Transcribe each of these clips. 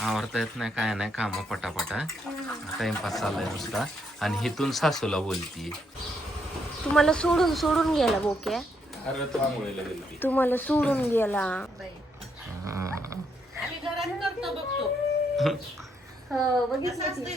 आवडता येत नाही काय नाही काम पटापटा. टाइमपास चाललाय नुसता. आणि हिथून सासूला बोलतीये तुम्हाला सोडून सोडून गेला बोक्या अरे तू आंघोळीला गेलती. तुम्हाला सोडून गेला. हो. बघितलं की.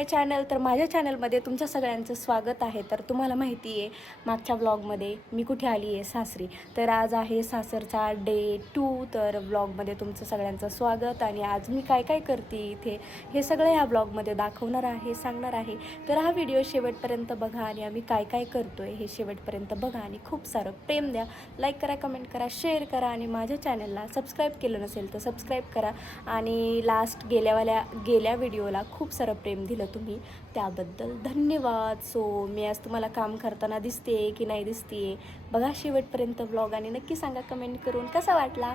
माय चॅनल तर माझ्या चॅनलमध्ये तुमच्या सगळ्यांचं स्वागत आहे. तर तुम्हाला माहिती आहे मागच्या ब्लॉगमध्ये मी कुठे आली आहे? सासरी. तर आज आहे सासरचा डे टू तर ब्लॉगमध्ये तुमचं सगळ्यांचं स्वागत. आणि आज मी काय काय करते इथे हे सगळं ह्या ब्लॉगमध्ये दाखवणार आहे सांगणार आहे. तर हा व्हिडिओ शेवटपर्यंत बघा आणि आम्ही काय काय करतो आहे हे शेवटपर्यंत बघा आणि खूप सारं प्रेम द्या. लाईक करा कमेंट करा शेअर करा आणि माझ्या चॅनलला सबस्क्राईब केलं नसेल तर सबस्क्राईब करा. आणि लास्ट गेल्यावाल्या गेल्या व्हिडिओला खूप सारं प्रेम दिलं तुम्ही. त्याबद्दल धन्यवाद. सो मी आज तुम्हाला काम करताना दिसते की नाही दिसते बघा शेवटपर्यंत ब्लॉग आणि नक्की सांगा कमेंट करून कसा वाटला?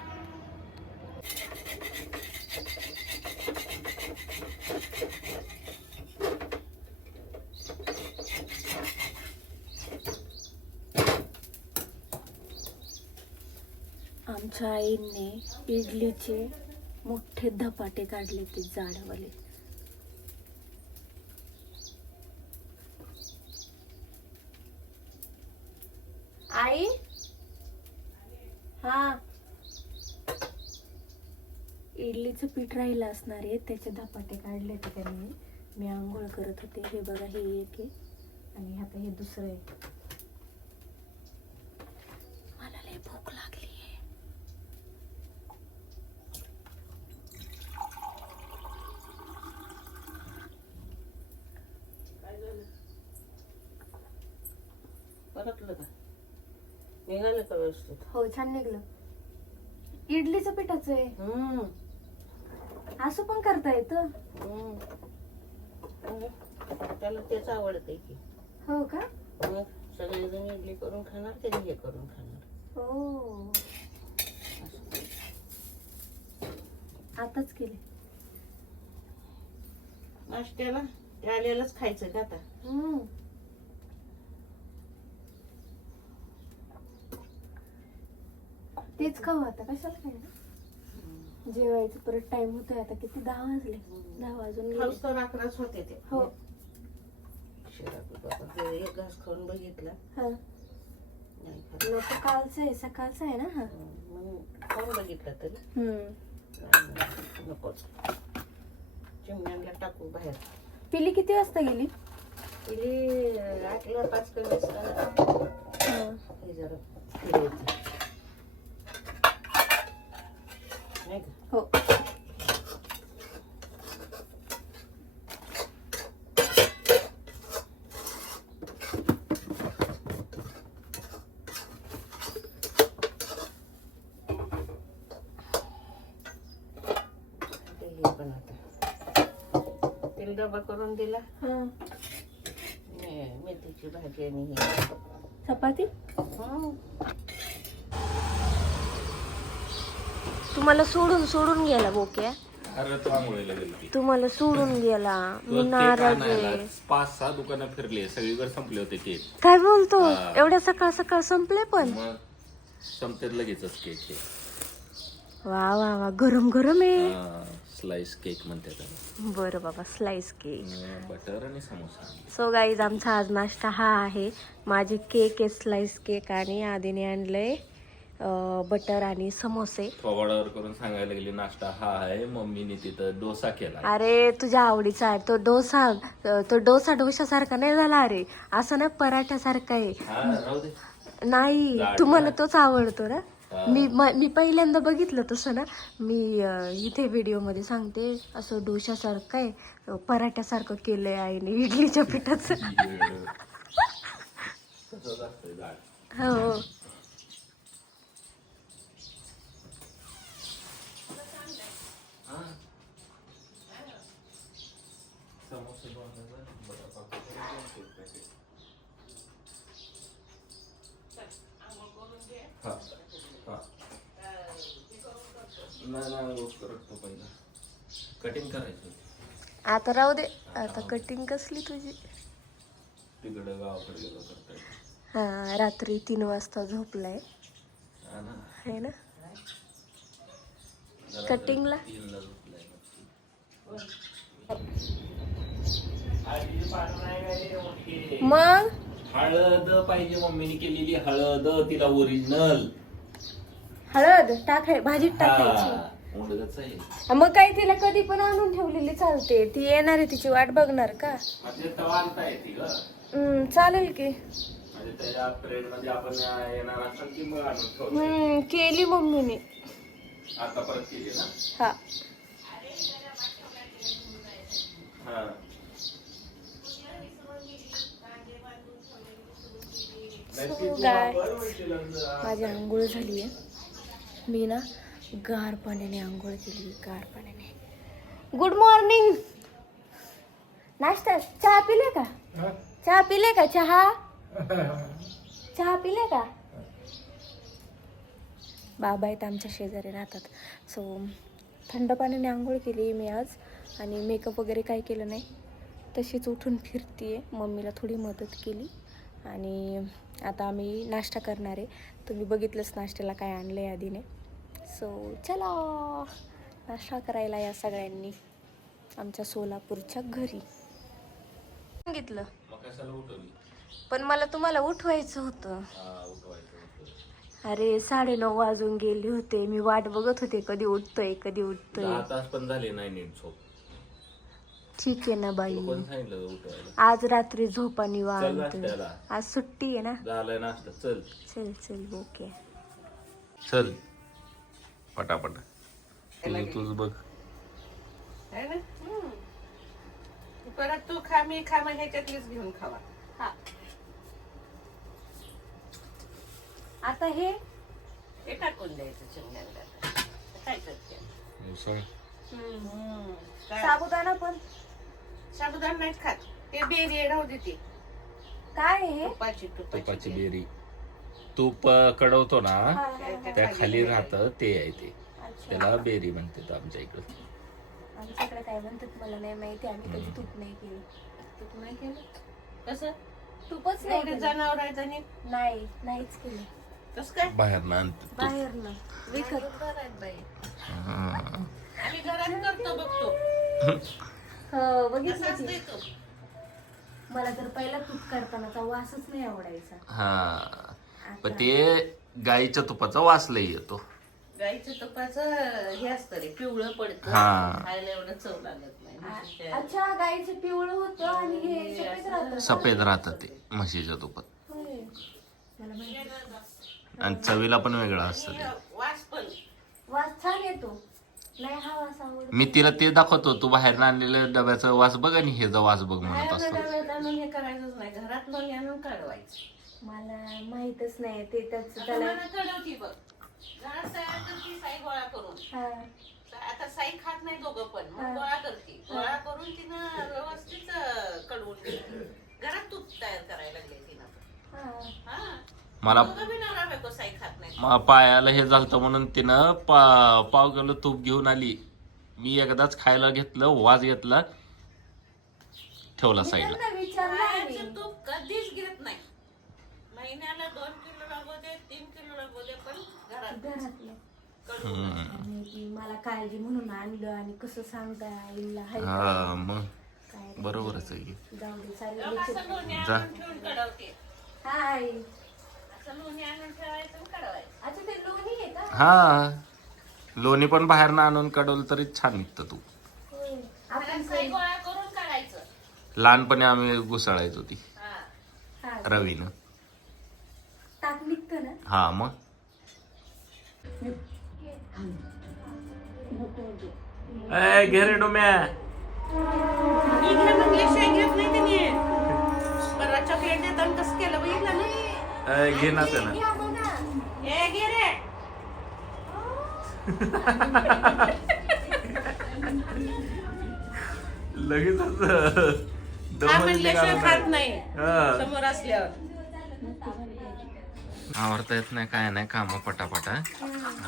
आमच्या आईने इडलीचे मोठे धपाटे काढले ते जाडवाले आई हा इडलीचं पीठ राहिलं असणार आहे त्याचे धपाटे काढले होते त्यांनी. मी आंघोळ करत होते. हे बघा हे एक आहे आणि आता हे दुसरं आहे. मला लय भूक लागली आहे. परतलं का? निघालं का व्यवस्थित? हो छान निघलं. इडलीचं पिठाचं आहे. हम्म, असं पण करता येतं त्याला तेच आवडते की. हो का? मग सगळेजण इडली करून खाणार त्याने हे करून खाणार. हो. आताच केले. नाश्त्याला ते आलेलंच खायचं का आता? हम्म. तेच खाऊ आता. कशाला काय जेवायचं परत टाइम होतोय आता किती? दहा वाजले. दहा वाजून गेले. अकराच होते ते. हो. शिरा ते एक घास खाऊन बघितला. हा. नाही खाल्ला. नको कालचं आहे सकाळचं आहे ना? हा. म्हणून खाऊन बघितलं तरी. हम्म. नाही, नकोच. चिमण्यांना टाकू बाहेर. पिली किती वाजता गेली? पहिले आठला पाच कमी हा. हे जरा फिरवते. नाही का हो ते हे पण आता तेल डबा करून दिला हा मे- मेथीची भाजी आणि हे चपाती हं. तुम्हाला सोडून सोडून गेला बोक्या? अरे तू आंघोळीला गेलती तुम्हाला सोडून गेला. मी नाराज आहे पाच सहा दुकानं फिरली सगळीकडे संपले होते केक. काय बोलतो. एवढ्या सकाळ सकाळ संपले पण? मग संपते लगेचच केक हे. वा वा वा. गरम गरम आहे. स्लाइस केक म्हणते त्याला. बरं बाबा स्लाइस केक बटर आणि समोसा सो गाईज आमचा आज नाश्ता हा आहे. माझे केक आहे स्लाइस केक आणि आधीने आणलंय. बटर आणि समोसे. फवाडावर करून सांगायला गेली नाश्ता हा आहे. मम्मीने तिथं डोसा केला. अरे तुझ्या आवडीचा आहे. तो डोसा तो डोसा डोशासारखा नाही झाला अरे. असं ना पराठ्यासारखा आहे. हा नाही तुम्हाला? तोच आवडतो ना. मी म- पहिल्यांदा बघितलं तसं ना. मी इथे व्हिडिओमध्ये सांगते असं डोशासारखं आहे. पराठ्यासारखं केलंय आईने इडलीच्या पिठाचं. हा. समोसे बनवायचं, वडापाव करायचं, केक पॅकेट. हा, हा. नाही नाही अंघोळ करतो पहिला. कटिंग करायचं आता राहू दे. आता कटिंग कसली तुझी? तिकडे गावाकडे गेलो हा रात्री तीन वाजता झोपलाय. हा ना. है ना? जरा कटिंगला तीनला झोपलाय मग? हळद पाहिजे मम्मीने केलेली हळद तिला ओरिजिनल हळद टाकाय भाजीत टाकायची. उडगच आहे. हा, मग काय तिला कधी पण आणून ठेवलेली चालते. ती येणार आहे तिची वाट बघणार का? म्हणजे तवा आणता येते ग. हम्म, चालेल की. म्हणजे त्याच्या ट्रेन मध्ये आपण येणार असेल की मग आणून ठेवतो हम्म, केली मम्मीने. आता परत केली ना? हा. हा. Guys, माझी आंघोळ झाली आहे. मी ना गार पाण्याने आंघोळ केली गार पाण्याने गुड मॉर्निंग नाश्ता चहा पिले का? चहा पिले का? चहा? चहा पिले का? बाबा आहेत आमच्या शेजारी राहतात. सो थंड पाण्याने आंघोळ केली मी आज आणि मेकअप वगैरे काही केलं नाही. तशीच उठून फिरते मम्मीला थोडी मदत केली. आणि आता आम्ही नाश्ता करणार आहे. तुम्ही बघितलंच नाश्त्याला काय आणलं आहे आधीने. सो चला. नाश्ता करायला या सगळ्यांनी. आमच्या सोलापूरच्या घरी. सांगितलं. पण मला तुम्हाला उठवायचं होतं. अरे साडेनऊ वाजून गेले होते. मी वाट बघत होते कधी उठतोय कधी उठतोय. दहा तास पण झाले नाही नीट झोप. ठीक आहे ना बाई. कोण सांगितलं होतं उठवायला आज रात्री झोपा चल निवांत नाश्त्याला. आज सुट्टी आहे ना? झालंय नाश्ता. चल. चल चल ओके. चल. पटापट. तुझ तुझ बघ. है ना? परत तू खा मी खा मग ह्याच्यातलीच घेऊन खावा. हा. आता हे? हे टाकून द्यायचं शेंगदाण्याला काय करते? उसळ? साबुदाणा पण? साबुदाणा नाहीत खात. ते बेरी राहू दे ती. काय आहे हे? तुपाची तुपाची तुपाची बेरी. तूप अं, कडवतो ना हा, हा. त्या खाली राहतं. ते आहे ते. अच्छा. त्याला बेरी म्हणतात आमच्या इकडं. आमच्याकडे काय म्हणतात मला नाही माहिती आम्ही कधी तूप नाही केलं. तूप नाही केलं? कसं? तूपच नाही एवढे केलं. जनावर आहेत आणि? नाही नाहीच केलं. कसं काय? बाहेर ना आणतात तूप. बाहेर ना विकत. आम्ही घरात करतो बघतो हो बघितलं की. मला तर पहिला तूप काढतानाचा वासच नाही आवडायचा. हा. पण ते गाईच्या तुपाचा वास लई येतो. गाईच्या तुपाचं हे असतं रे पिवळं पडतं. हा. खायला एवढं चव लागत नाही. म्हशीच्या- अच्छा गाईचं पिवळं होतं आणि हे सफेद राहतं. सफेद राहतं ते म्हशीच्या तुपात. होय. मला माहिती आणि चवीला पण वेगळं असतं ते. वास पण. वास छान येतो. नाही हा वास आवडतो. मी तिला ते दाखवतो तू बाहेर आणलेल्या डब्याचा वास बघ आणि ह्याचा वास बघ म्हणत बाहेर असतो. डब्यात आणून हे करायचंच नाही. घरात लोणी आणून काढवायचं मला माहितच नाही ते त्याच आता त्याला मला कळवती बघ. घरात तयार करती साई गोळा करून. हा. आता साई खात नाही दोघं पण हा. मग गोळा करते. गोळा करून तिनं व्यवस्थित अं, कढवून घेते. घरात तूप तयार करायला लागले तिनं. हा. हा. मला मा- पायाला हे झालं म्हणून तिनं पा पाव किलो तूप घेऊन आली. मी एकदाच खायला घेतलं वाज घेतला ठेवला साईडला त्यांना विचारलं आहे. बाहेरचं तूप कधीच घेत नाही. महिन्याला दोन किलो लागू दे तीन किलो लागू दे पण घरात घरातलं. कढवून आणि ती मला काळजी म्हणून आणलं आणि कसं सांगता हाय? हा मग. काय? बरोबरच आहे की. जाऊ दे चालेल असं लोणी जा. आणून ठेवून कढवते हाय. हा. लोणी पण बाहेर ना आणून कडवलं तरी छान निघतं तू. लहानपणी आम्ही घुसळायचो ती. हा. हा, रवीनं. ताक निघतं ना? हा मग? ए घे रे डोम्या. चॉकलेट देताना कसं केलं बघितलं ना. घे ना रे. लगेच खात नाही. हा. समोर असल्यावर. आवडता येत नाही काय नाही काम पटापटा.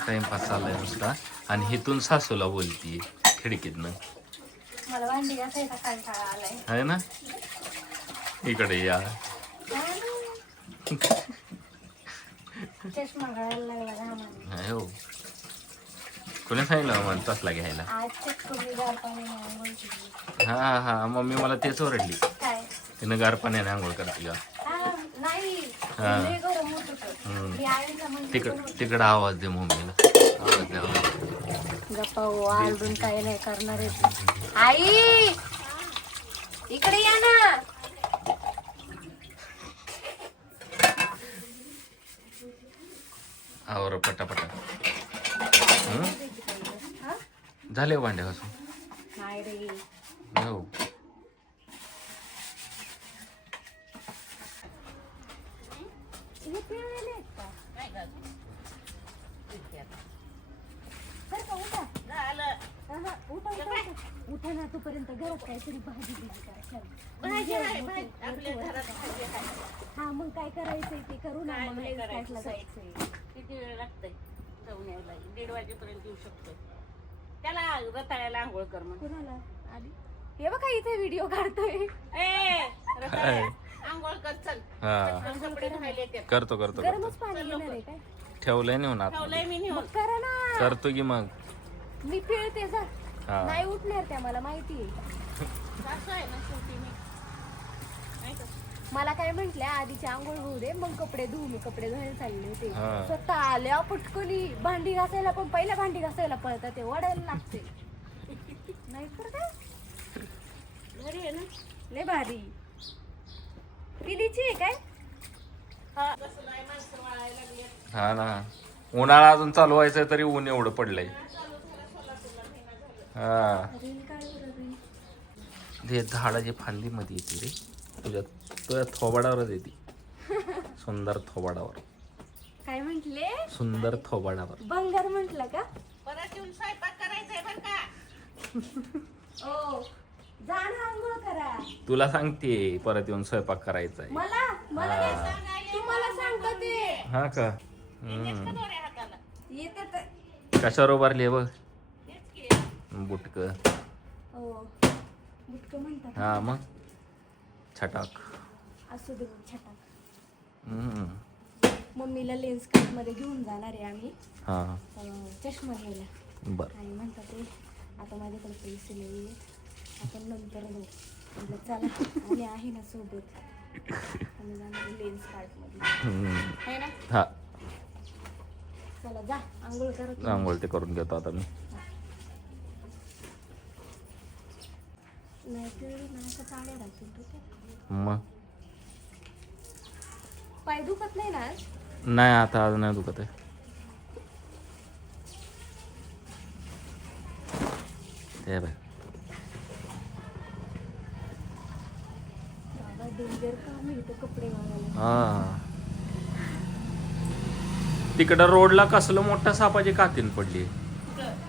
टाइमपास चाललाय नुसता. आणि हिथून सासूला बोलतीये खिडकीतनं. आहे ना? इकडे या. चष्मा घालायला लागला घामाने. आहे हो कोणी सांगितलं मला तसला घ्यायला आज चेक करून गार पाण्याने आंघोळ केली. हा हा मम्मी मला तेच ओरडली काय तिनं गार पाण्याने आंघोळ करते का हा, नाही हा. लय गरम होत होतं. हम्म. मी आईला म्हणते तिकड तिकडं आवाज दे मम्मीला आवाज दे आवाज गप्पा हो काही नाही करणार आहे ती. आई इकडे या ना आवर पटापटा हं? हा? झाले हो भांडे घासून हो उठा. झालं अहं, उठा, उठा, उठा. उठा ना तोपर्यंत घरात काहीतरी भाजी बिजी करा चल. भाजी आहे भाजी आपल्या घरात भाजी आहे हा मग काय करायचंय ते करू ना मग जायचंय किती वेळ लागतंय? जाऊन यायला. दीड वाजेपर्यंत येऊ शकतो त्याला रताळ्याला आंघोळ कर मग कोणाला? हे बघा इथे व्हिडिओ काढतोय. ए रताळ्या आंघोळ कर चल. हा. पटकन कपडे धुवायला येतात करतो करतो करतो. गरमच पाणी घेणार आहे काय? ठेवलंय नेऊन आत ठेवलंय मी नेऊन. करा ना. करतो की मग. मी पिळते जा. हा. नाही उठणार त्या मला माहिती आहे. सासू आहे ना शेवटी मी? मला काय म्हंटल्या आधीची आंघोळ होऊ दे मग कपडे धुवू मी कपडे धुवायला चालले होते. हा. स्वतः आल्या पटकनी भांडी घासायला पण पहिल्या भांडी घासायला पळतात ते वडायला लागते. नाही तर काय? घरी आहे ना? लय भारी. पिलीची आहे काय? हा. हा ना. उन्हाळा अजून चालू व्हायचं तरी ऊन एवढं पडलंय. हा. रील काढ बरं रील. ते झाडाची फांदी मध्ये येते रे तुझ्या तुझ्या थोबाडावरच येते सुंदर थोबाडावर. काय म्हंटले? सुंदर थोबाडावर. बंगार म्हंटल का? परत येऊन स्वयंपाक करायचंय बरं का? ओ जा ना आंघोळ करा. तुला सांगते परत येऊन स्वयंपाक करायचा आहे मला मला काय सांग- तुम्हाला सांगतो. ते हा का? येते तर. कशावर उभारली बघ. बुटक. ओ बुटक म्हणतात. हा मग. छटाक. असू दे मग छटाक हम्म. मम्मीला लेन्स कार्डमध्ये घेऊन जाणार आहे आम्ही. हा. अं, चष्मा घ्यायला. बर. आणि म्हणतात ते आता माझ्याकडे पैसे नाही आपण नंतर म्हटलं चला आम्ही आहे ना सोबत. आम्ही जाणार लेन्स कार्डमध्ये. हम्म. आहे ना? हा. चला जा. आंघोळ करत आंघोळ ते करून घेतो आता मी. नाही तर तर चांगल्या राहतील तू ते. मग? पाय दुखत नाही ना आज? नाही आता आज नाही दुखत आहे. ते बाय बाबा डेंजर काम आहे इथं कपडे वाळवायला. हा. तिकडं रोडला कसलं मोठ्या सापाची कातीन पडली.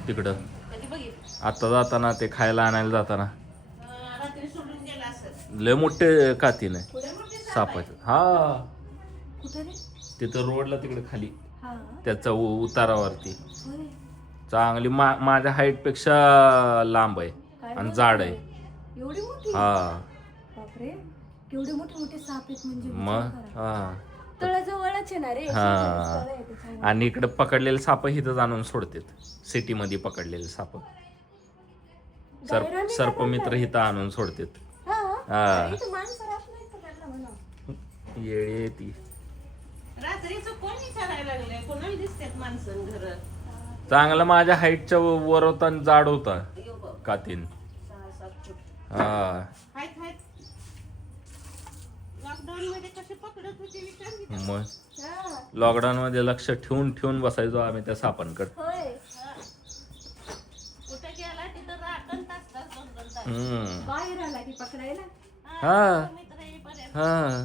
तिकडं. कधी बघितलं? आता जाताना ते खायला आणायला जाताना. अं, रात्री सोडून गेला असं लय मोठे कातीन आहे मोठे सापाचं. हा. कुठं रे? तिथं रोडला तिकडे खाली. हा. त्याचा उ- उतारावरती. होय. चांगली मा माझ्या हाईटपेक्षा लांब आहे काय आणि जाड आहे. एवढी मोठी? हा. बापरे. केवढे मोठे मोठे साप आहेत म्हणजे मग करा. हा. तळाजवळच आहे ना रे. हा. शेजारीच तळ आहे त्याच्यामुळे. आणि इकडे पकडलेले साप इथं आणून सोडतात. सिटी मध्ये पकडलेले साप. सर्प सर्पमित्र इथं आणून सोडतात. हा. हा. इथं माणसं राहत नाहीत का त्यांना म्हणा? येळी ती. रात्रीचं कोण विचारायला लागलंय? कोणाला दिसतात माणसं घर चांगलं माझ्या हाईटच्या वर होता आणि जाड होता कातीन. सहा सात फूट हा. आहेत आहेत लॉकडाऊन मध्ये कसे पकडत होते विचार की त्याला. मग? हा. लॉकडाऊन मध्ये लक्ष ठेवून ठेवून बसायचो आम्ही त्या सापांकडे. होय. हा. कुठे गेला तिथं राखण तास तास दोन दोन तास. हम्म. बाहेर आला की पकडायला? हा. तो मित्र येईपर्यंत. हा.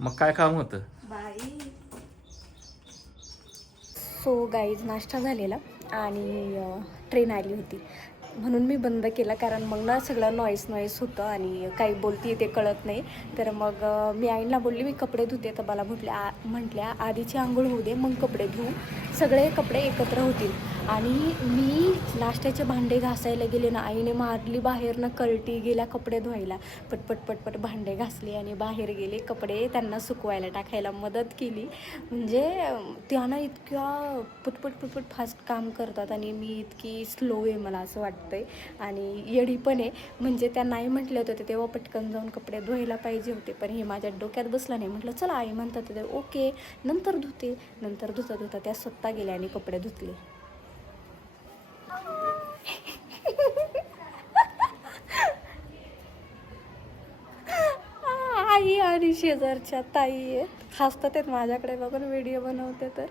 मग काय काम होतं? बाई. सो गाईज नाश्ता झालेला आणि ट्रेन आली होती. म्हणून मी बंद केला कारण मग ना सगळं नॉईस नॉईस होतं आणि काही बोलती ते कळत नाही. तर मग मी आईला बोलली मी कपडे धुते. तर मला म्हटल्या म्हटल्या आधीची आंघोळ होऊ दे मग कपडे धुऊ. सगळे कपडे एकत्र होतील. आणि मी नाश्त्याचे भांडे घासायला गेले ना आईने मारली बाहेरनं कळटी गेल्या कपडे धुवायला. पटपट पटपट भांडे घासले आणि बाहेर गेले कपडे त्यांना सुकवायला टाकायला मदत केली. म्हणजे त्यांना इतक्या पटपट पटपट फास्ट काम करतात आणि मी इतकी स्लो आहे मला असं वाटतंय. आणि येडी पण आहे. म्हणजे त्या नाही म्हटले होते तेव्हा पटकन जाऊन कपडे धुवायला पाहिजे होते. पण हे माझ्या डोक्यात बसलं नाही. म्हटलं चला आई म्हणतात ते ओके नंतर धुते. नंतर धुता धुता त्या स्वतः गेल्या आणि कपडे धुतले. आई आणि शेजारच्या ताई आहेत. हसतात आहेत माझ्याकडे बघून व्हिडिओ बनवते तर.